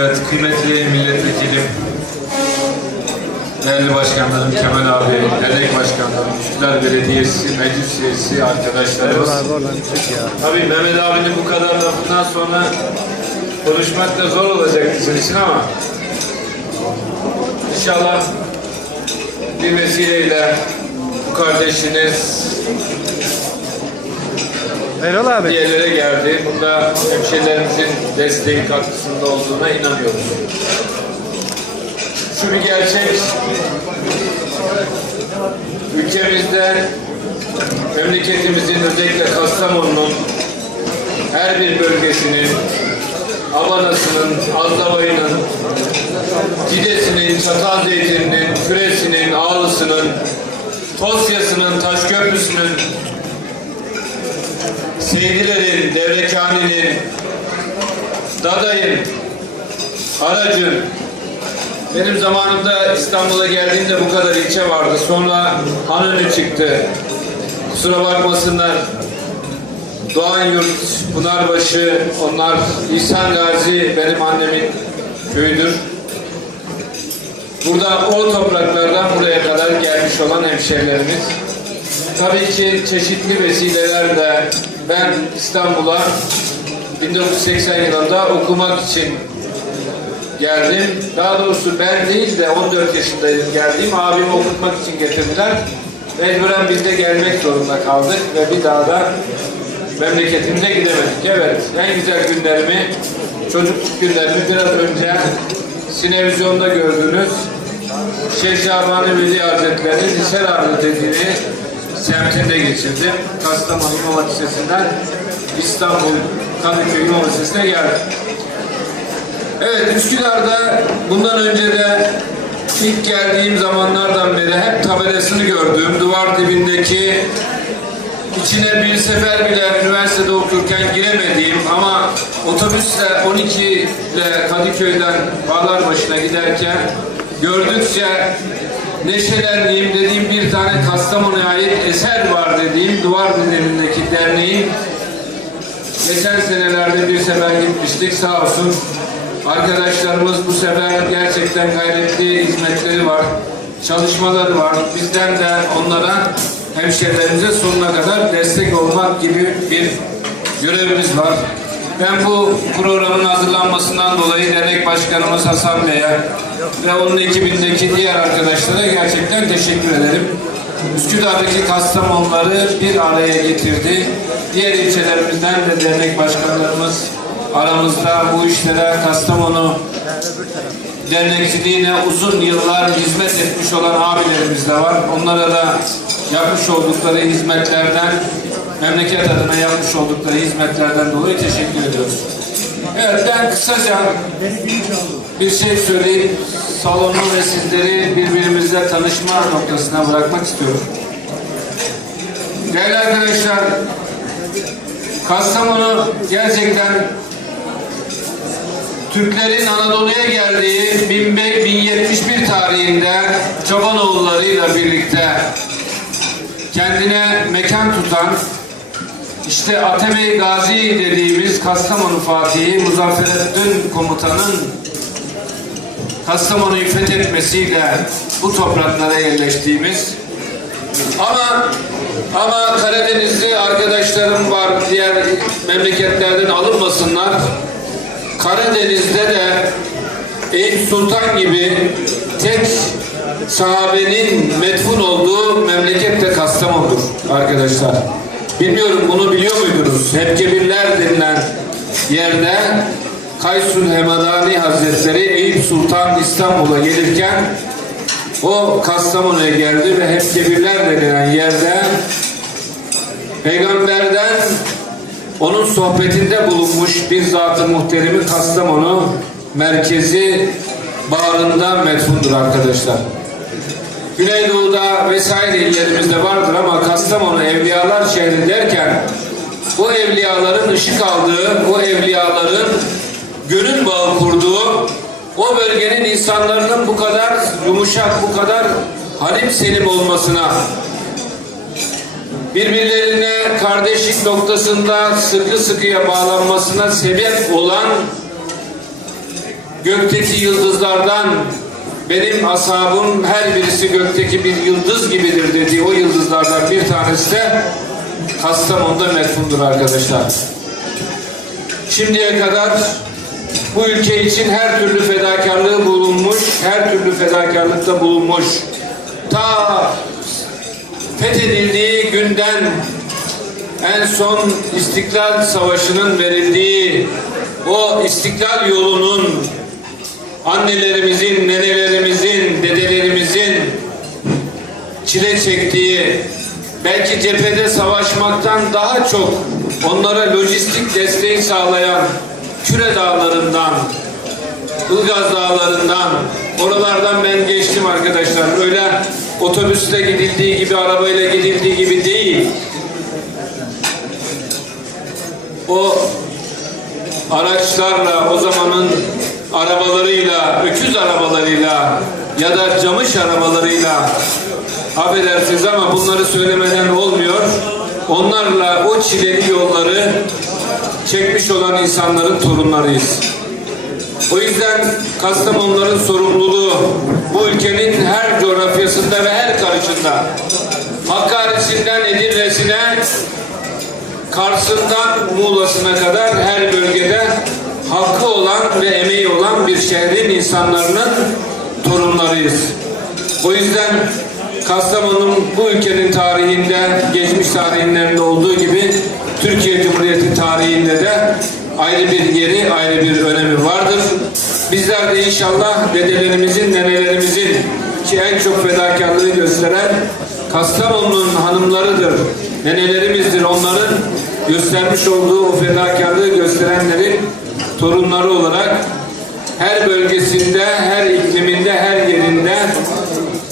Evet, kıymetli milletvekilim, değerli başkanlarım, Kemal abi, dernek başkanlarım, Üsküdar Belediyesi, meclis üyesi, arkadaşlarımız. Tabii Mehmet abinin bu kadar lafından sonra konuşmak da zor olacak bizim için ama inşallah bir vesileyle bu kardeşiniz Erol abi. bir yerlere geldi. Bunda hemşehrilerimizin desteği katkısında olduğuna inanıyoruz. Şu bir gerçek, ülkemizde memleketimizin özellikle Kastamonu'nun her bir bölgesinin Abanası'nın, Azdabayı'nın, Cidesinin, Çatalzeytin'in, Küresinin, Ağlısı'nın, Tosya'sının, Taşköprüsü'nün, Seydilerin, Devrekani'nin, Daday'ın, Aracın, benim zamanımda İstanbul'a geldiğimde bu kadar ilçe vardı. Sonra Hanönü çıktı. Kusura bakmasınlar. Doğanyurt, Pınarbaşı, onlar İhsan Gazi benim annemin köyüdür. Burada o topraklardan buraya kadar gelmiş olan hemşehrilerimiz. Tabii ki çeşitli vesilelerle ben İstanbul'a 1980 yılında okumak için geldim. Daha doğrusu ben değil de 14 yaşındaydım geldiğim. Abimi okutmak için getirdiler. Mecburen biz de gelmek zorunda kaldık ve bir daha da memleketimize gidemedik. Evet, en güzel günlerimi, çocukluk günlerimi biraz önce Sinevizyon'da gördünüz. Şeyh Şabani Veli Hazretleri'nin Hisararlı dediğini semtinde geçirdim. Kastamonu İmam Lisesi'nden İstanbul Kadıköy İmam Lisesi'ne geldim. Evet Üsküdar'da bundan önce de ilk geldiğim zamanlardan beri hep tabelasını gördüğüm duvar dibindeki içine bir sefer bile üniversitede okurken giremediğim ama otobüsle 12 ile Kadıköy'den Bağlarbaşı'na giderken gördükçe neşelendiğim dediğim bir tane Kastamonu'ya ait eser var dediğim duvar dibindeki derneğin geçen senelerde bir sefer gitmiştik sağ olsun. Arkadaşlarımız bu sefer gerçekten gayretli hizmetleri var çalışmaları var. Bizden de onlara hemşehrilerimize sonuna kadar destek olmak gibi bir görevimiz var. Ben bu programın hazırlanmasından dolayı dernek başkanımız Hasan Bey'e ve onun ekibindeki diğer arkadaşlara gerçekten teşekkür ederim. Üsküdar'daki Kastamonuları bir araya getirdi. Diğer ilçelerimizden de dernek başkanlarımız aramızda bu işlere Kastamonu dernekçiliğine uzun yıllar hizmet etmiş olan abilerimiz de var. Onlara da yapmış oldukları hizmetlerden, memleket adına yapmış oldukları hizmetlerden dolayı teşekkür ediyoruz. Evet ben kısaca bir şey söyleyip salonu ve sizleri birbirimizle tanışma noktasına bırakmak istiyorum. Değerli arkadaşlar, Kastamonu gerçekten Türklerin Anadolu'ya geldiği 1071 tarihinde Çobanoğullarıyla birlikte kendine mekan tutan işte Atabey Gazi dediğimiz Kastamonu Fatihi Muzaffereddin Komutan'ın Kastamonu'yu fethetmesiyle bu topraklara yerleştiğimiz ama ama Karadenizli arkadaşlarım var diğer memleketlerden alınmasınlar. Karadeniz'de de Eyüp Sultan gibi tek sahabenin metfun olduğu memleket de Kastamonu'dur arkadaşlar. Bilmiyorum bunu biliyor muydunuz? Hepkebirler denilen yerde Kaysun Hemadani Hazretleri Eyüp Sultan İstanbul'a gelirken o Kastamonu'ya geldi ve Hepkebirler denilen yerde peygamberden onun sohbetinde bulunmuş bir zatı muhteremi Kastamonu merkezi bağrında metfundur arkadaşlar. Güneydoğu'da vesaire illerimizde vardır ama Kastamonu evliyalar şehri derken o evliyaların ışık aldığı, o evliyaların gönül bağı kurduğu, o bölgenin insanların bu kadar yumuşak, bu kadar halim selim olmasına birbirlerine kardeşlik noktasında sıkı sıkıya bağlanmasına sebep olan gökteki yıldızlardan benim ashabım her birisi gökteki bir yıldız gibidir dediği o yıldızlardan bir tanesi de Kastamonu'da metfundur arkadaşlar. Şimdiye kadar bu ülke için her türlü fedakarlığı bulunmuş, her türlü fedakarlıkta bulunmuş. Ta fethedildiği günden en son İstiklal Savaşı'nın verildiği o istiklal yolunun annelerimizin, nenelerimizin, dedelerimizin çile çektiği, belki cephede savaşmaktan daha çok onlara lojistik desteği sağlayan Küre Dağları'ndan, Ilgaz Dağları'ndan, oralardan ben geçtim arkadaşlar. Öyle otobüste gidildiği gibi, arabayla gidildiği gibi değil. O araçlarla, o zamanın arabalarıyla, öküz arabalarıyla ya da camış arabalarıyla affedersiniz ama bunları söylemeden olmuyor. Onlarla o çileli yolları çekmiş olan insanların torunlarıyız. O yüzden Kastamonuların sorumluluğu bu ülkenin her coğrafyasında ve her karışında Hakkari'sinden Edirne'sine Kars'ından Muğla'sına kadar her bölgede hakkı olan ve emeği olan bir şehrin insanlarının torunlarıyız. O yüzden Kastamonu'nun bu ülkenin tarihinde, geçmiş tarihlerinde olduğu gibi Türkiye Cumhuriyeti tarihinde de ayrı bir yeri, ayrı bir önemi vardır. Bizler de inşallah dedelerimizin, nenelerimizin ki en çok fedakarlığı gösteren Kastamonu'nun hanımlarıdır, nenelerimizdir. Onların göstermiş olduğu o fedakarlığı gösterenlerin torunları olarak her bölgesinde, her ikliminde, her yerinde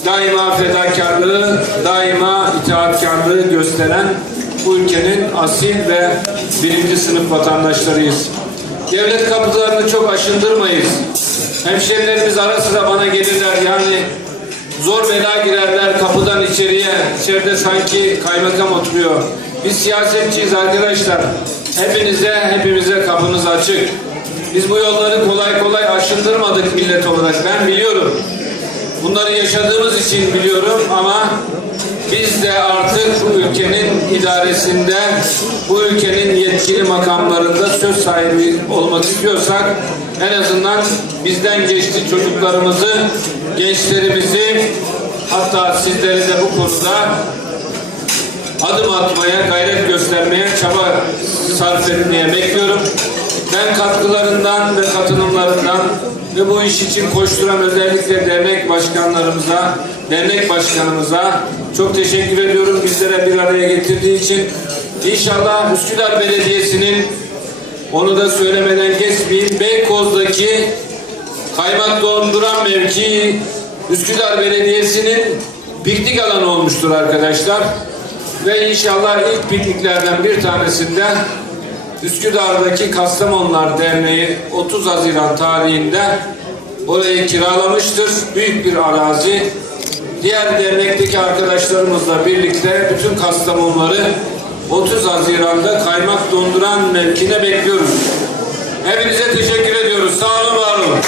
daima fedakarlığı, daima itaatkarlığı gösteren bu ülkenin asil ve birinci sınıf vatandaşlarıyız. Devlet kapılarını çok aşındırmayız. Hemşerilerimiz ara sıra bana gelirler yani zor bela girerler kapıdan içeriye. İçeride sanki kaymakam oturuyor. Biz siyasetçiyiz arkadaşlar. Hepinize, hepimize kapınız açık. Biz bu yolları kolay kolay aşındırmadık millet olarak. Ben biliyorum. Bunları yaşadığımız için biliyorum ama biz de artık bu ülkenin idaresinde, bu ülkenin yetkili makamlarında söz sahibi olmak istiyorsak en azından bizden geçti çocuklarımızı, gençlerimizi hatta sizleri de bu konuda adım atmaya, gayret göstermeye, çaba sarf etmeye bekliyorum. Ben katkılarından ve katılımlarından ve bu iş için koşturan özellikle dernek başkanlarımıza, dernek başkanımıza çok teşekkür ediyorum bizlere bir araya getirdiği için. İnşallah Üsküdar Belediyesi'nin onu da söylemeden geçmeyeyim. Beykoz'daki kaymak donduran mevki Üsküdar Belediyesi'nin piknik alanı olmuştur arkadaşlar. Ve inşallah ilk pikniklerden bir tanesinde Üsküdar'daki Kastamonlar Derneği 30 Haziran tarihinde orayı kiralamıştır. Büyük bir arazi. Diğer dernekteki arkadaşlarımızla birlikte bütün Kastamonları 30 Haziran'da kaymak donduran mevkine bekliyoruz. Hepinize teşekkür ediyoruz. Sağ olun, var olun.